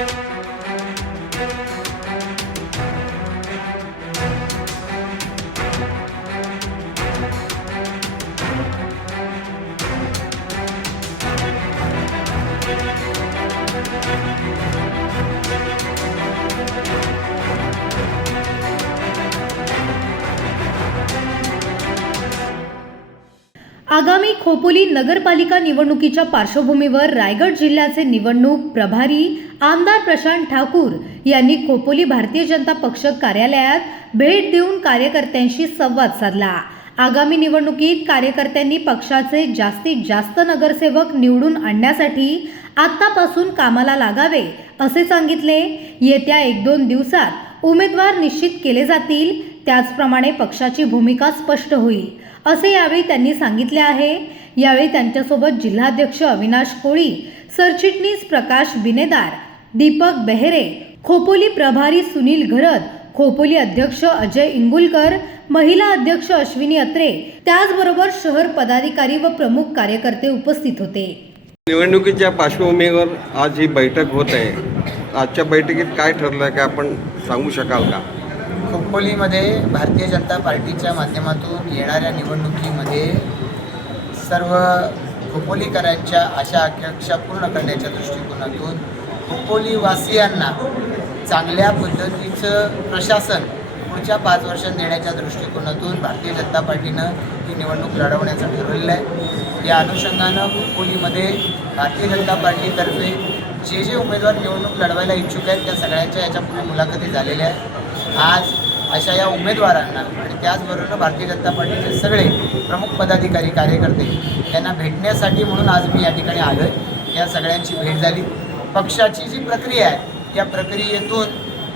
Thank you. आगामी खोपोली नगरपालिका निवडणुकीच्या पार्श्वभूमीवर रायगड जिल्ह्याचे निवडणूक प्रभारी आमदार प्रशांत ठाकूर यांनी खोपोली भारतीय जनता पक्ष कार्यालयात भेट देऊन कार्यकर्त्यांशी संवाद साधला. आगामी निवडणुकीत कार्यकर्त्यांनी पक्षाचे जास्तीत जास्त नगरसेवक निवडून आणण्यासाठी आत्तापासून कामाला लागावे असे सांगितले. येत्या एक दोन दिवसात उमेदवार निश्चित केले जातील त्याचप्रमाणे पक्षाची भूमिका स्पष्ट होईल असे यावेळी त्यांनी सांगितले आहे. यावेळी त्यांच्यासोबत जिल्हाध्यक्ष अविनाश कोळी सरचिटणीस प्रकाश बिनेदार दीपक बेहरे खोपोली प्रभारी सुनील घरत खोपोली अध्यक्ष अजय इंगुलकर महिला अध्यक्ष अश्विनी अत्रे त्याचबरोबर शहर पदाधिकारी व प्रमुख कार्यकर्ते उपस्थित होते. निवडणुकीच्या पार्श्वभूमीवर आज ही बैठक होत आहे. आजच्या बैठकीत काय ठरलं आहे का आपण सांगू शकाल का? खोपोलीमध्ये भारतीय जनता पार्टीच्या माध्यमातून येणाऱ्या निवडणुकीमध्ये सर्व खोपोलीकरांच्या आशा आकांक्षा पूर्ण करण्याच्या दृष्टिकोनातून खोपोलीवासियांना चांगल्या पद्धतीचं प्रशासन पुढच्या पाच वर्षात देण्याच्या दृष्टिकोनातून भारतीय जनता पार्टीनं ही निवडणूक लढवण्याचं ठरवलेलं आहे. या अनुषंगानं खोपोलीमध्ये भारतीय जनता पार्टीतर्फे जे जे उमेदवार निवडणूक लढवायला इच्छुक आहेत त्या सगळ्यांच्या याच्यापूर्वी मुलाखती झालेल्या आहेत. आज अशा या उमेदवारांना आणि त्याचबरोबर भारतीय जनता पार्टीचे सगळे प्रमुख पदाधिकारी कार्यकर्ते त्यांना भेटण्यासाठी म्हणून आज मी या ठिकाणी आलो आहे या सगळ्यांची भेट झाली. पक्षाची जी प्रक्रिया आहे त्या प्रक्रियेतून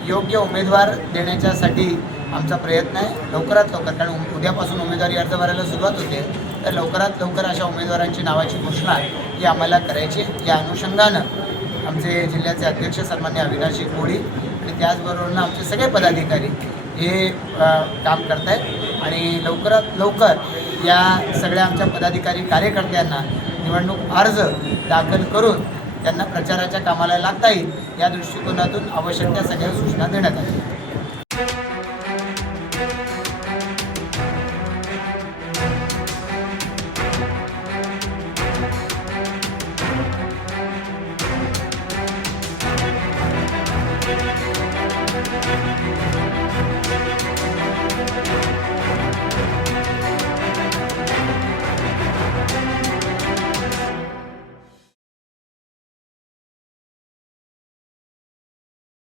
योग्य उमेदवार देण्याच्यासाठी आमचा प्रयत्न आहे. लवकरात लवकर कारण उद्यापासून उमेदवारी अर्ज भरायला सुरुवात होते तर लवकरात लवकर अशा उमेदवारांची नावाची घोषणा ही आम्हाला करायची आहे. या अनुषंगानं आमचे जिल्ह्याचे अध्यक्ष सन्मान्य अविनाशी कोळी आणि त्याचबरोबर आमचे सगळे पदाधिकारी हे काम करत आहेत आणि लवकरात लवकर या सगळ्या आमच्या पदाधिकारी कार्यकर्त्यांना निवडणूक अर्ज दाखल करून त्यांना प्रचाराच्या कामाला लागता येईल या दृष्टिकोनातून आवश्यक त्या सगळ्या सूचना देण्यात आल्या.